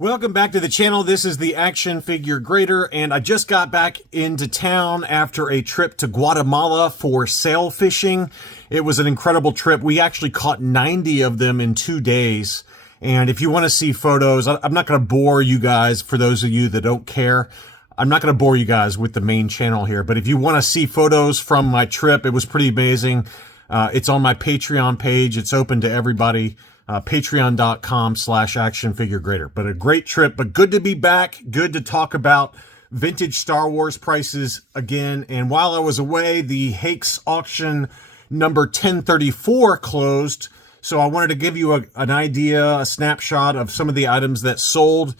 Welcome back to the channel. This is the Action Figure Grader, and I just got back into town after a trip to Guatemala for sail fishing. It was an incredible trip. We actually caught 90 of them in 2 days. And if you want to see photos, I'm not going to bore you guys, for those of you that don't care. I'm not going to bore you guys with the main channel here, but if you want to see photos from my trip, it was pretty amazing. It's on my Patreon page. It's open to everybody. Patreon.com/actionfiguregrader. But a great trip, but good to be back. Good to talk about vintage Star Wars prices again. And while I was away, the Hakes auction number 1034 closed. So I wanted to give you an idea, a snapshot of some of the items that sold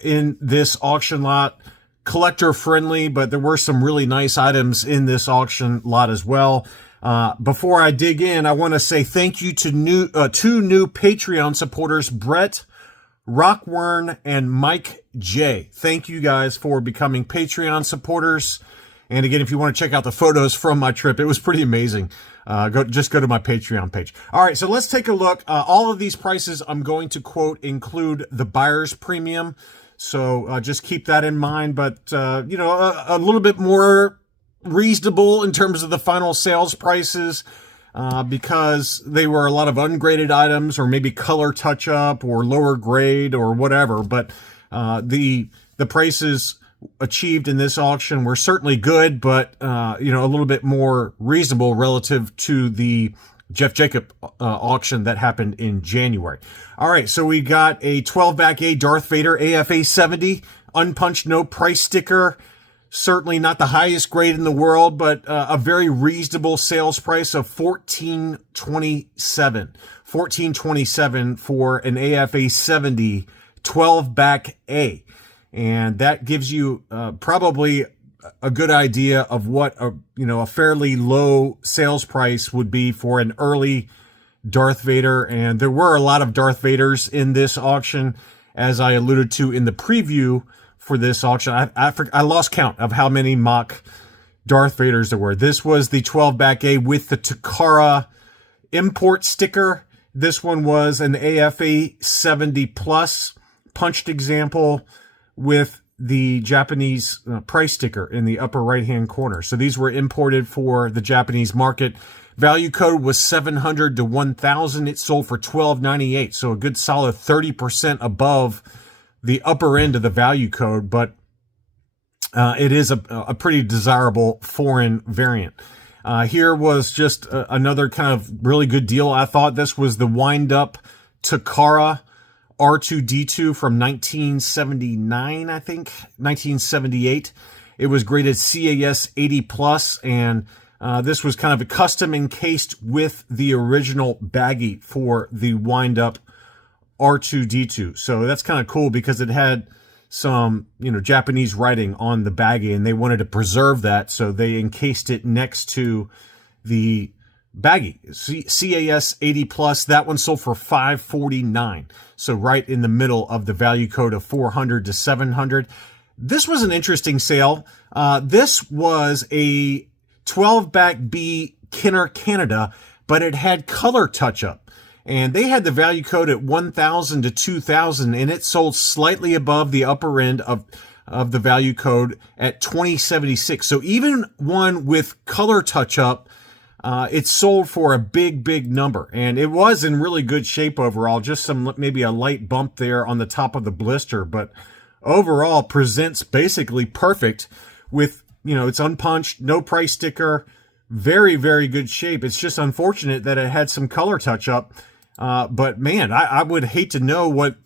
in this auction lot. Collector friendly, but there were some really nice items in this auction lot as well. Before I dig in, I want to say thank you to two new Patreon supporters, Brett Rockwern and Mike J. Thank you guys for becoming Patreon supporters. And again, if you want to check out the photos from my trip, it was pretty amazing. Just go to my Patreon page. All right, so let's take a look. All of these prices I'm going to quote include the buyer's premium. So just keep that in mind. But, you know, a little bit more reasonable in terms of the final sales prices because they were a lot of ungraded items or maybe color touch-up or lower grade or whatever. But the prices achieved in this auction were certainly good, but you know, a little bit more reasonable relative to the Jeff Jacob auction that happened in January. All right, so we got a 12-back A Darth Vader AFA 70, unpunched, no price sticker. Certainly not the highest grade in the world, but a very reasonable sales price of $14.27. $14.27 for an AFA 70 12-back A. And that gives you probably a good idea of what a fairly low sales price would be for an early Darth Vader. And there were a lot of Darth Vaders in this auction, as I alluded to in the preview for this auction. I lost count of how many mock Darth Vaders there were. This was the 12-back A with the Takara import sticker. This one was an AFA 70 plus punched example with the Japanese price sticker in the upper right-hand corner. So these were imported for the Japanese market. Value code was 700 to 1,000. It sold for $12.98. So a good solid 30% above the upper end of the value code, but it is a pretty desirable foreign variant. Here was just another kind of really good deal. I thought this was the Windup Takara R2-D2 from 1979, I think, 1978. It was graded CAS 80 plus, and this was kind of a custom encased with the original baggie for the Windup R2-D2. So that's kind of cool because it had some, Japanese writing on the baggie, and they wanted to preserve that, so they encased it next to the baggie. CAS 80 plus, that one sold for $549. So right in the middle of the value code of 400 to 700. This was an interesting sale. This was a 12-back B Kenner Canada, but it had color touch-up. And they had the value code at 1,000 to 2,000, and it sold slightly above the upper end of the value code at 2076. So even one with color touch-up, it sold for a big number. And it was in really good shape overall. Just maybe a light bump there on the top of the blister, but overall presents basically perfect with, it's unpunched, no price sticker, very good shape. It's just unfortunate that it had some color touch-up. But man, I would hate to know what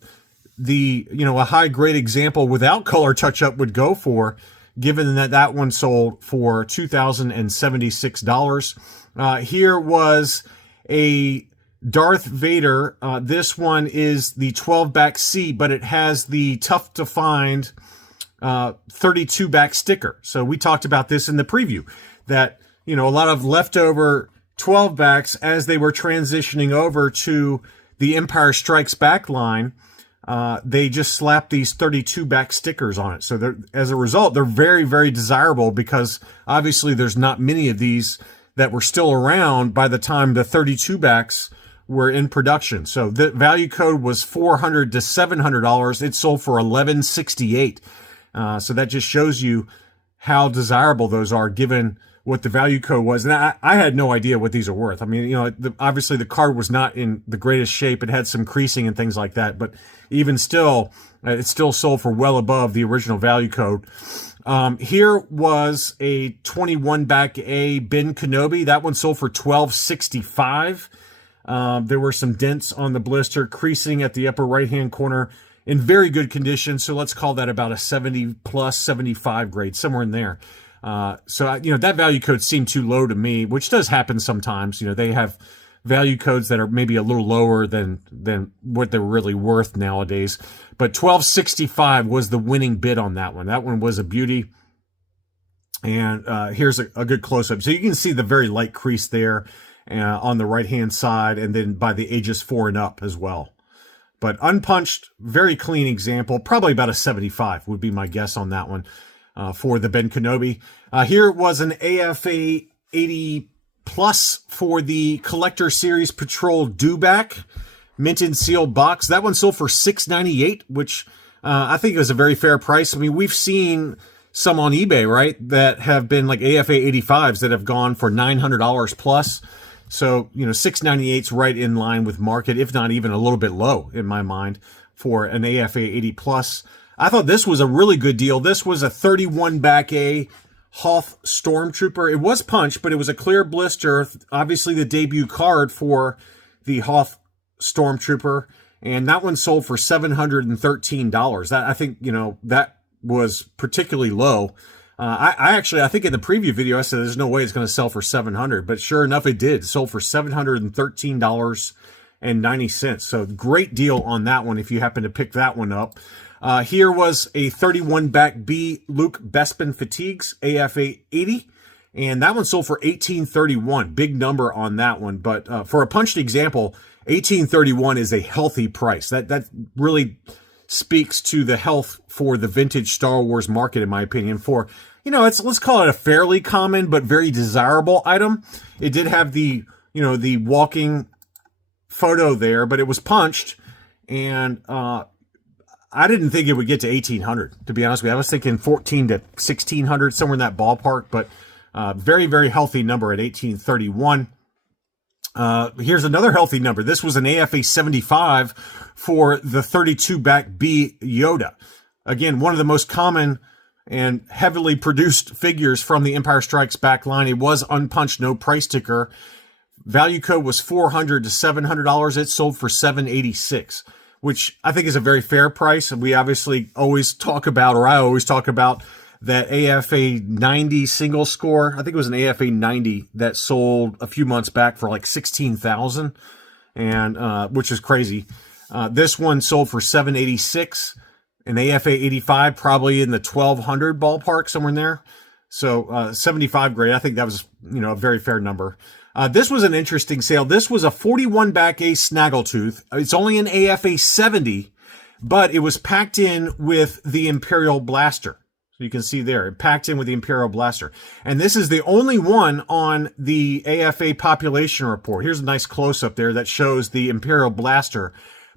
the, a high grade example without color touch-up would go for, given that one sold for $2,076. Here was a Darth Vader. This one is the 12-back C, but it has the tough to find 32-back sticker. So we talked about this in the preview, that, a lot of leftover 12-backs as they were transitioning over to the Empire Strikes Back line, they just slapped these 32-back stickers on it. So as a result, they're very desirable because obviously there's not many of these that were still around by the time the 32-backs were in production. So the value code was $400 to $700. It sold for $1168. So that just shows you how desirable those are given what the value code was. And I had no idea what these are worth. I mean, you know, obviously the card was not in the greatest shape. It had some creasing and things like that, but even still, it still sold for well above the original value code. Here was a 21 back A Ben Kenobi. That one sold for $1265. There were some dents on the blister, creasing at the upper right-hand corner, in very good condition. So let's call that about a 70 plus 75 grade, somewhere in there. So, you know, that value code seemed too low to me, which does happen sometimes. You know, they have value codes that are maybe a little lower than what they're really worth nowadays. But $1265 was the winning bid on that one. That one was a beauty. And here's a good close-up. So you can see the very light crease there on the right-hand side, and then by the ages 4 and up as well. But unpunched, very clean example. Probably about a 75 would be my guess on that one for the Ben Kenobi. Here was an AFA 80 plus for the Collector Series Patrol Dewback mint and sealed box. That one sold for $698, which I think is a very fair price. I mean, we've seen some on eBay, right, that have been like AFA 85s that have gone for $900 plus. So, you know, $698 is right in line with market, if not even a little bit low in my mind for an AFA 80 plus. I thought this was a really good deal. This was a 31 back A Hoth Stormtrooper. It was punched, but it was a clear blister. Obviously the debut card for the Hoth Stormtrooper. And that one sold for $713. I think, you know, that was particularly low. I think in the preview video, I said there's no way it's going to sell for $700, but sure enough, it did. It sold for $713.90. So great deal on that one if you happen to pick that one up. Here was a 31 back B Luke Bespin Fatigues AFA 80, and that one sold for $1831. Big number on that one, but for a punched example, $1831 is a healthy price. That really speaks to the health for the vintage Star Wars market, in my opinion. For, you know, let's call it a fairly common but very desirable item. It did have the, you know, the walking photo there, but it was punched, and I didn't think it would get to 1,800, to be honest with you. I was thinking 14 to 1,600, somewhere in that ballpark, but very, very healthy number at 1831. Here's another healthy number. This was an AFA 75 for the 32 back B Yoda. Again, one of the most common and heavily produced figures from the Empire Strikes Back line. It was unpunched, no price sticker. Value code was $400 to $700. It sold for $786, which I think is a very fair price. And we obviously always talk about, or I always talk about, that AFA 90 single score. I think it was an AFA 90 that sold a few months back for like $16,000, and which is crazy. This one sold for $786. An AFA 85 probably in the 1,200 ballpark, somewhere in there. So 75 grade. I think that was, you know, a very fair number. This was an interesting sale. This was a 41 back A Snaggletooth. It's only an AFA 70, but it was packed in with the Imperial Blaster. So you can see there, it packed in with the Imperial Blaster. And this is the only one on the AFA population report. Here's a nice close-up there that shows the Imperial Blaster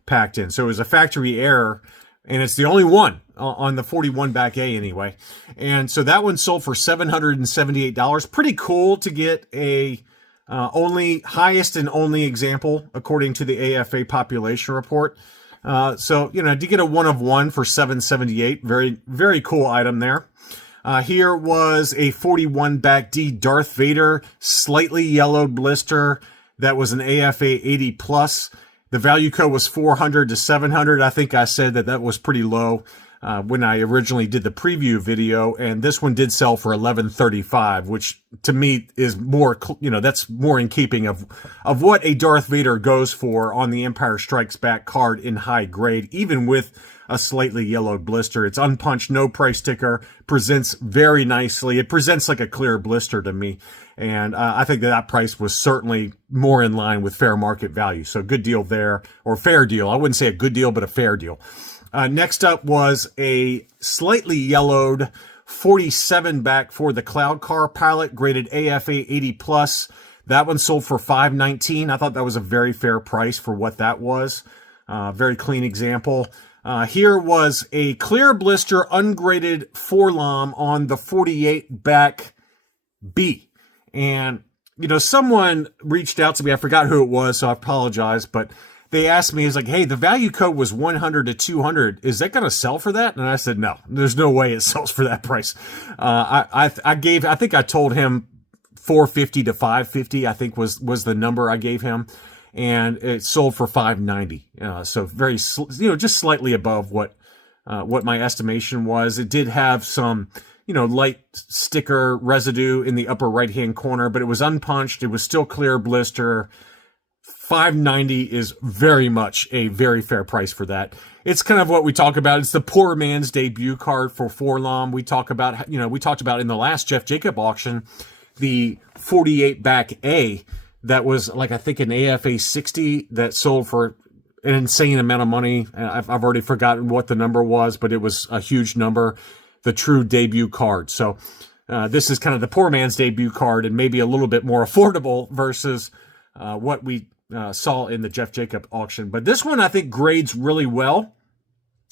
packed in. So it was a factory error, and it's the only one on the 41 back A anyway. And so that one sold for $778. Pretty cool to get a highest and only example according to the AFA population report. So, you know, to get a one of one for $778, very, very cool item there. Here was a 41 back D Darth Vader, slightly yellowed blister. That was an AFA 80 plus. The value code was $400 to $700. I think I said that was pretty low when I originally did the preview video, and this one did sell for $1135, which to me is more, you know, that's more in keeping of what a Darth Vader goes for on the Empire Strikes Back card in high grade, even with a slightly yellowed blister. It's unpunched, no price sticker, presents very nicely. It presents like a clear blister to me, and I think that price was certainly more in line with fair market value. So good deal there, or fair deal. I wouldn't say a good deal, but a fair deal. Next up was a slightly yellowed 47 back for the Cloud Car Pilot, graded AFA 80 plus. That one sold for $5.19. I thought that was a very fair price for what that was. Very clean example. Here was a clear blister ungraded 4-LOM on the 48 back B. And, you know, someone reached out to me. I forgot who it was, so I apologize. But they asked me, it's like, hey, the value code was 100 to 200. Is that going to sell for that? And I said, no, there's no way it sells for that price. I think I told him 450 to 550, I think was the number I gave him. And it sold for $5.90. So very, just slightly above what my estimation was. It did have some, light sticker residue in the upper right-hand corner, but it was unpunched. It was still clear blister. $5.90 is very much a very fair price for that. It's kind of what we talk about. It's the poor man's debut card for 4-LOM. We talked about in the last Jeff Jacob auction, the 48 back A that was like, I think an AFA 60 that sold for an insane amount of money. I've already forgotten what the number was, but it was a huge number, the true debut card. So this is kind of the poor man's debut card and maybe a little bit more affordable versus what we saw in the Jeff Jacob auction. But this one I think grades really well.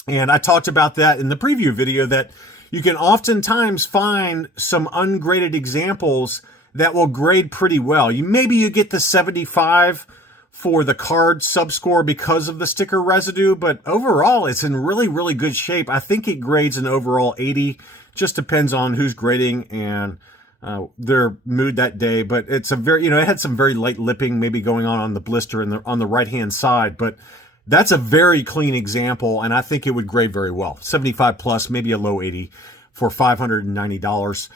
And I talked about that in the preview video, that you can oftentimes find some ungraded examples that will grade pretty well. Maybe you get the 75 for the card subscore because of the sticker residue, but overall it's in really, really good shape. I think it grades an overall 80. Just depends on who's grading and their mood that day. But it's a very, it had some very light lipping maybe going on the blister and on the right-hand side, but that's a very clean example, and I think it would grade very well. 75 plus, maybe a low 80 for $590.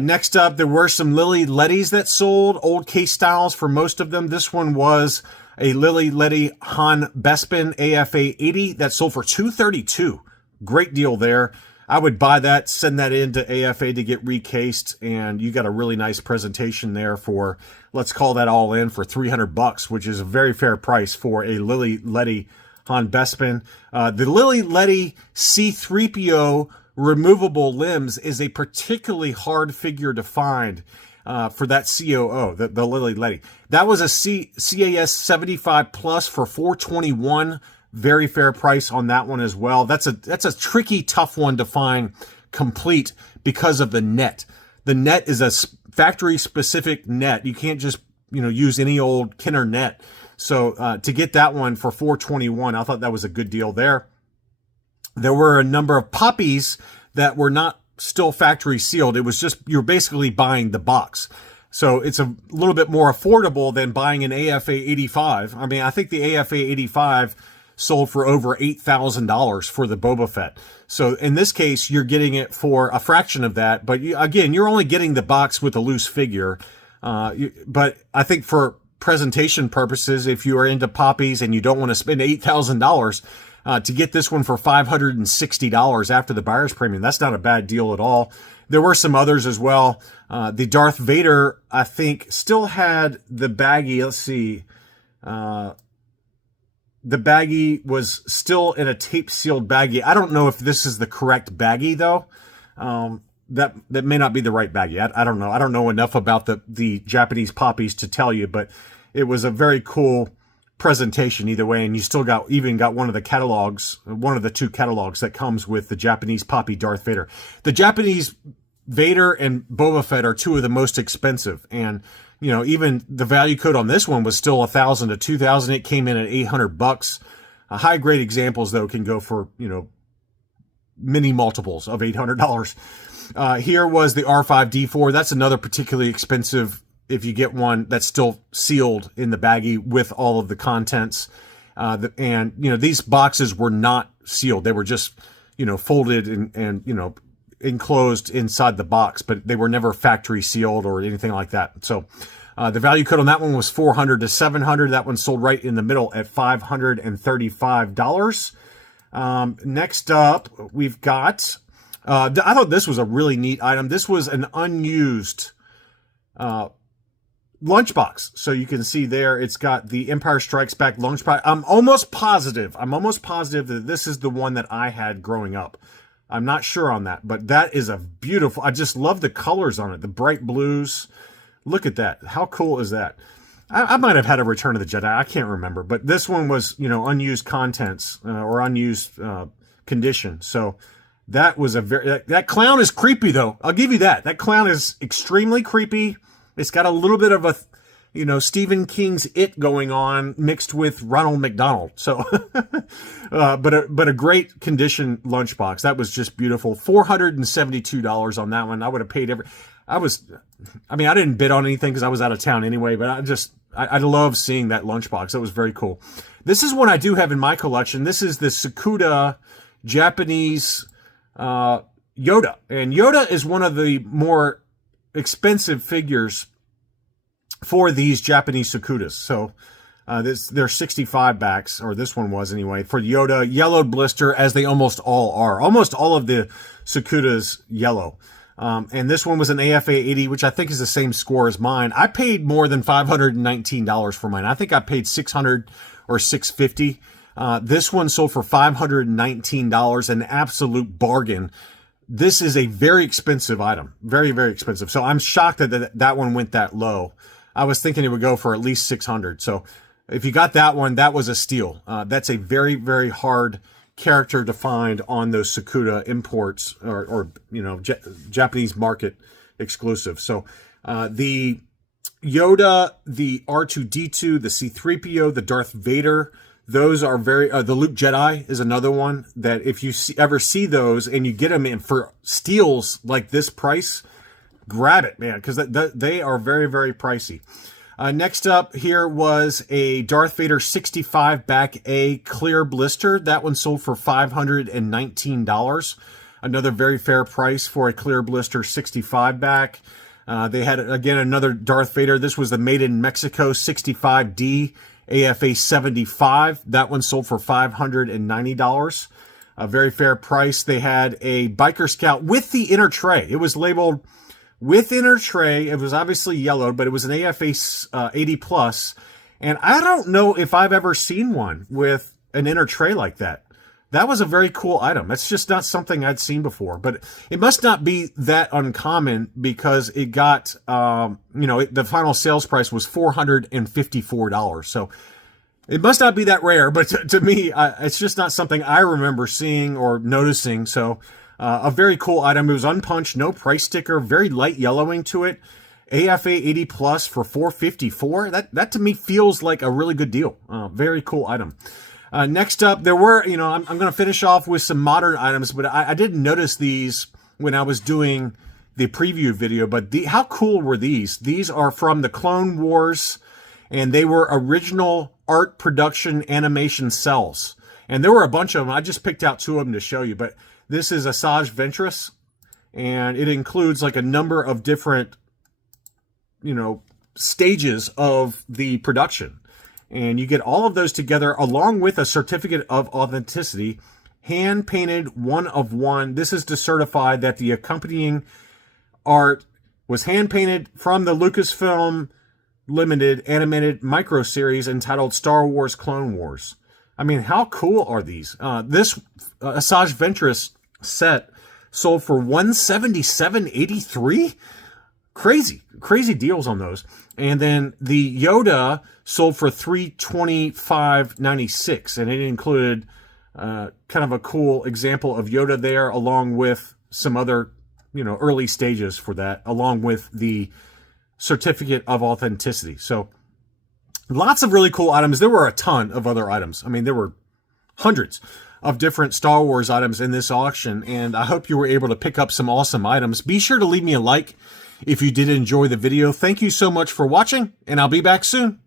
Next up, there were some Ledys that sold, old case styles for most of them. This one was a Ledy Han Bespin AFA 80 that sold for $232. Great deal there. I would buy that, send that into AFA to get recased, and you got a really nice presentation there for, let's call that all in for $300, which is a very fair price for a Ledy Han Bespin. The Ledy C-3PO removable limbs is a particularly hard figure to find for that COO, the Ledy. That was a CAS 75 plus for $421. Very fair price on that one as well. That's a tricky, tough one to find complete because of the net. The net is a factory specific net. You can't just use any old Kenner net. So to get that one for $421, I thought that was a good deal there. There were a number of Poppies that were not still factory sealed. It was just, you're basically buying the box. So it's a little bit more affordable than buying an AFA 85. I mean, I think the AFA 85 sold for over $8,000 for the Boba Fett. So in this case, you're getting it for a fraction of that. But again, you're only getting the box with a loose figure. But I think for presentation purposes, if you are into Poppies and you don't want to spend $8,000, to get this one for $560 after the buyer's premium, that's not a bad deal at all. There were some others as well. The Darth Vader, I think, still had the baggie. Let's see. The baggie was still in a tape-sealed baggie. I don't know if this is the correct baggie, though. That may not be the right baggie. I don't know. I don't know enough about the Japanese Poppies to tell you, but it was a very cool presentation either way, and you still got one of the catalogs, one of the two catalogs that comes with the Japanese Poppy Darth Vader. The Japanese Vader and Boba Fett are two of the most expensive, and even the value code on this one was still $1,000 to $2,000. It came in at $800. High grade examples though can go for many multiples of $800. Here was the R5-D4. That's another particularly expensive, if you get one that's still sealed in the baggie with all of the contents. And these boxes were not sealed. They were just, folded and enclosed inside the box, but they were never factory sealed or anything like that. So the value code on that one was $400 to $700. That one sold right in the middle at $535. Next up, we've got, I thought this was a really neat item. This was an unused lunchbox. So you can see there, it's got the Empire Strikes Back lunchbox. I'm almost positive that this is the one that I had growing up. I'm not sure on that, but that is a beautiful, I just love the colors on it. The bright blues Look at that. How cool is that? I might have had a Return of the Jedi. I can't remember. But this one was, you know, unused contents or unused condition. So that was a very... That clown is creepy, though. I'll give you that. That clown is extremely creepy. It's got a little bit of a, you know, Stephen King's It going on mixed with Ronald McDonald. So, but a great condition lunchbox. That was just beautiful. $472 on that one. I would have paid I didn't bid on anything because I was out of town anyway, but I love seeing that lunchbox. That was very cool. This is one I do have in my collection. This is the Tsukuda Japanese Yoda. And Yoda is one of the more expensive figures for these Japanese Tsukudas. So they're 65 backs, or this one was anyway, for Yoda. Yellowed blister, as they almost all are. Almost all of the Tsukudas yellow. And this one was an AFA 80, which I think is the same score as mine. I paid more than $519 for mine. I think I paid $600 or $650. This one sold for $519, an absolute bargain. This is a very expensive item. Very, very expensive. So I'm shocked that one went that low. I was thinking it would go for at least $600. So if you got that one, that was a steal. That's a very, very hard character to find on those Tsukuda imports or you know, Japanese market exclusive. So the Yoda, the R2-D2, the C-3PO, the Darth Vader, those are very... the Luke Jedi is another one that if you ever see those and you get them in for steals like this price, grab it, man, because they are very, very pricey. Next up here was a Darth Vader 65 back A clear blister. That one sold for $519. Another very fair price for a clear blister 65 back. They had, again, another Darth Vader. This was the Made in Mexico 65D AFA 75. That one sold for $590. A very fair price. They had a Biker Scout with the inner tray. It was labeled with inner tray. It was obviously yellowed, but it was an AFA 80 plus. And I don't know if I've ever seen one with an inner tray like that. That was a very cool item. That's just not something I'd seen before, but it must not be that uncommon because it got, the final sales price was $454. So it must not be that rare, but to me, it's just not something I remember seeing or noticing. So a very cool item. It was unpunched, no price sticker, very light yellowing to it. AFA 80 plus for $454. That to me feels like a really good deal. Very cool item. Next up, there were, I'm going to finish off with some modern items, but I didn't notice these when I was doing the preview video, but how cool were these? These are from the Clone Wars, and they were original art production animation cels. And there were a bunch of them. I just picked out two of them to show you, but this is Asajj Ventress, and it includes like a number of different, stages of the production. And you get all of those together along with a certificate of authenticity, hand-painted, one of one. This is to certify that the accompanying art was hand-painted from the Lucasfilm Limited animated micro series entitled Star Wars Clone Wars. I mean, how cool are these? This Asajj Ventress set sold for $177.83. Crazy deals on those. And then the Yoda sold for $325.96, and it included kind of a cool example of Yoda there, along with some other, early stages for that, along with the certificate of authenticity. So lots of really cool items. There were a ton of other items. I mean, there were hundreds of different Star Wars items in this auction, and I hope you were able to pick up some awesome items. Be sure to leave me a like if you did enjoy the video. Thank you so much for watching, and I'll be back soon.